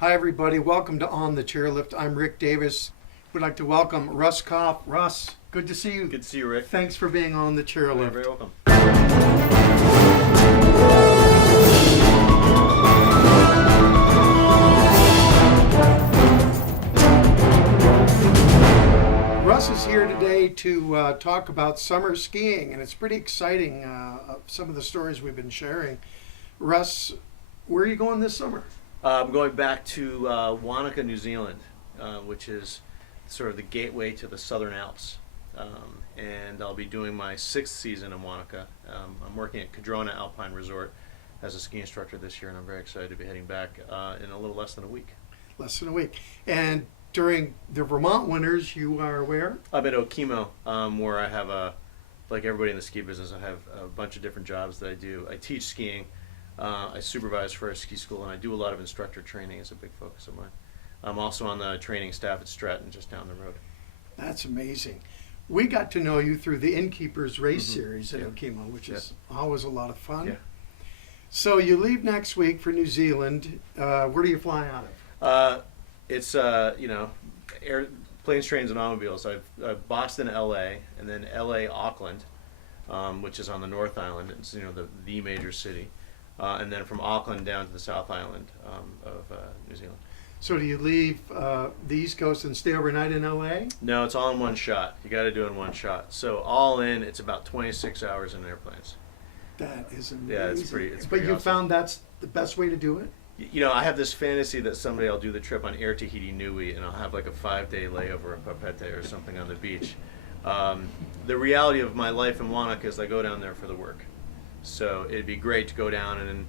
Hi, everybody. Welcome to On the Chairlift. I'm Rick Davis. We'd like to welcome Russ Kauff. Russ, good to see you. Good to see you, Rick. Thanks for being on the Chairlift. You're very welcome. Russ is here today to talk about summer skiing, and it's pretty exciting, some of the stories we've been sharing. Russ, where are you going this summer? I'm going back to Wanaka, New Zealand, which is sort of the gateway to the Southern Alps. And I'll be doing my 6th season in Wanaka. I'm working at Cardrona Resort as a ski instructor this year, and I'm very excited to be heading back in a little less than a week. Less than a week. And during the Vermont winters, you are where? I'm at Okemo, where I have like everybody in the ski business, I have a bunch of different jobs that I do. I teach skiing. I supervise for a ski school, and I do a lot of instructor training. It's a big focus of mine. I'm also on the training staff at Stratton, just down the road. That's amazing. We got to know you through the Innkeepers Race Series at Okemo, which is always a lot of fun. Yeah. So you leave next week for New Zealand. Where do you fly out of? It's planes, trains, and automobiles. I've Boston, L.A., and then L.A., Auckland, which is on the North Island. It's the major city. And then from Auckland down to the South Island of New Zealand. So do you leave the East Coast and stay overnight in LA? No, it's all in one shot. You got to do it in one shot. So all in, it's about 26 hours in airplanes. That is amazing. Yeah, it's pretty But you awesome. found that's the best way to do it? You know, I have this fantasy that someday I'll do the trip on Air Tahiti Nui, and I'll have like a 5-day layover in Papete or something on the beach. The reality of my life in Wanaka is I go down there for the work. So it'd be great to go down and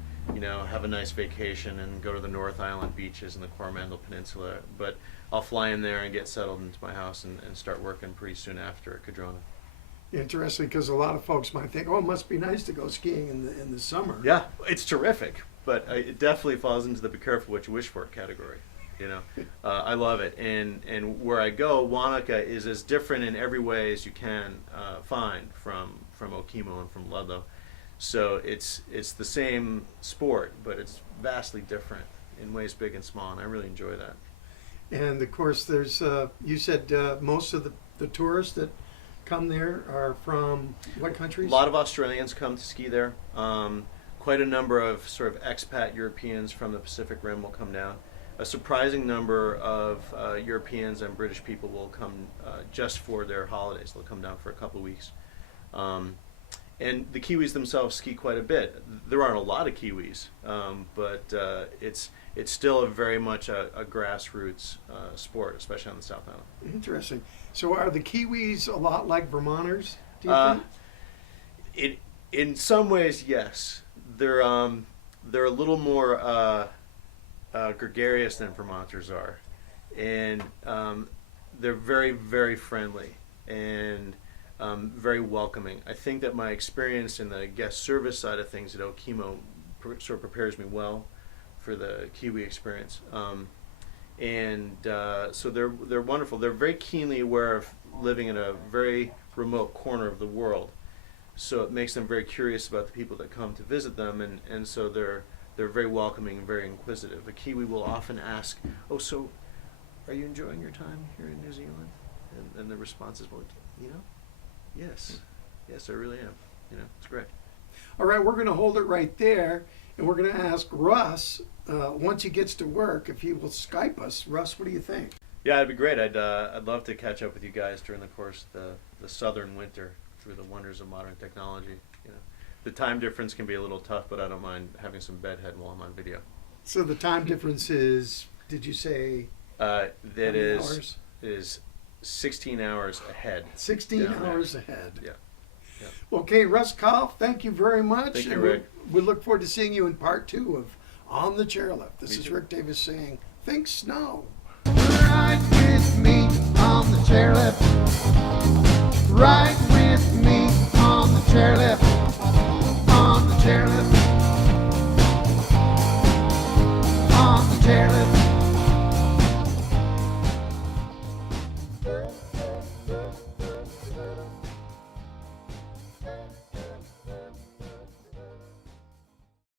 have a nice vacation and go to the North Island beaches and the Coromandel Peninsula. But I'll fly in there and get settled into my house and start working pretty soon after at Cardrona. Interesting, because a lot of folks might think, oh, it must be nice to go skiing in the summer. Yeah, it's terrific, but it definitely falls into the be careful what you wish for category. I love it, and where I go, Wanaka is as different in every way as you can find from Okemo and from Ludlow. So it's the same sport, but it's vastly different in ways big and small, and I really enjoy that. And of course, there's you said most of the tourists that come there are from what countries? A lot of Australians come to ski there. Quite a number of sort of expat Europeans from the Pacific Rim will come down. A surprising number of Europeans and British people will come just for their holidays. They'll come down for a couple of weeks. And the Kiwis themselves ski quite a bit. There aren't a lot of Kiwis, but it's still very much a grassroots sport, especially on the South Island. Interesting. So are the Kiwis a lot like Vermonters, do you think? In some ways, yes. They're a little more gregarious than Vermonters are, and they're very, very friendly and very welcoming. I think that my experience in the guest service side of things at Okemo sort of prepares me well for the Kiwi experience. So they're wonderful. They're very keenly aware of living in a very remote corner of the world. So it makes them very curious about the people that come to visit them, and so they're very welcoming and very inquisitive. A Kiwi will often ask, "Oh, so are you enjoying your time here in New Zealand?" And the response is, "Well, yes, I really am. It's great." All right, we're going to hold it right there, and we're going to ask Russ, once he gets to work, if he will Skype us. Russ, what do you think? Yeah, it'd be great. I'd love to catch up with you guys during the course of the southern winter through the wonders of modern technology. The time difference can be a little tough, but I don't mind having some bedhead while I'm on video. So the time difference is, did you say? That hours? is 16 hours ahead. 16 hours ahead. Yeah. Okay, Russ Kauff, thank you very much. Thank you, Rick. We look forward to seeing you in part 2 of On the Chairlift. This is Rick Davis saying, think snow. Ride with me on the chairlift. Ride with me on the chairlift. On the chairlift.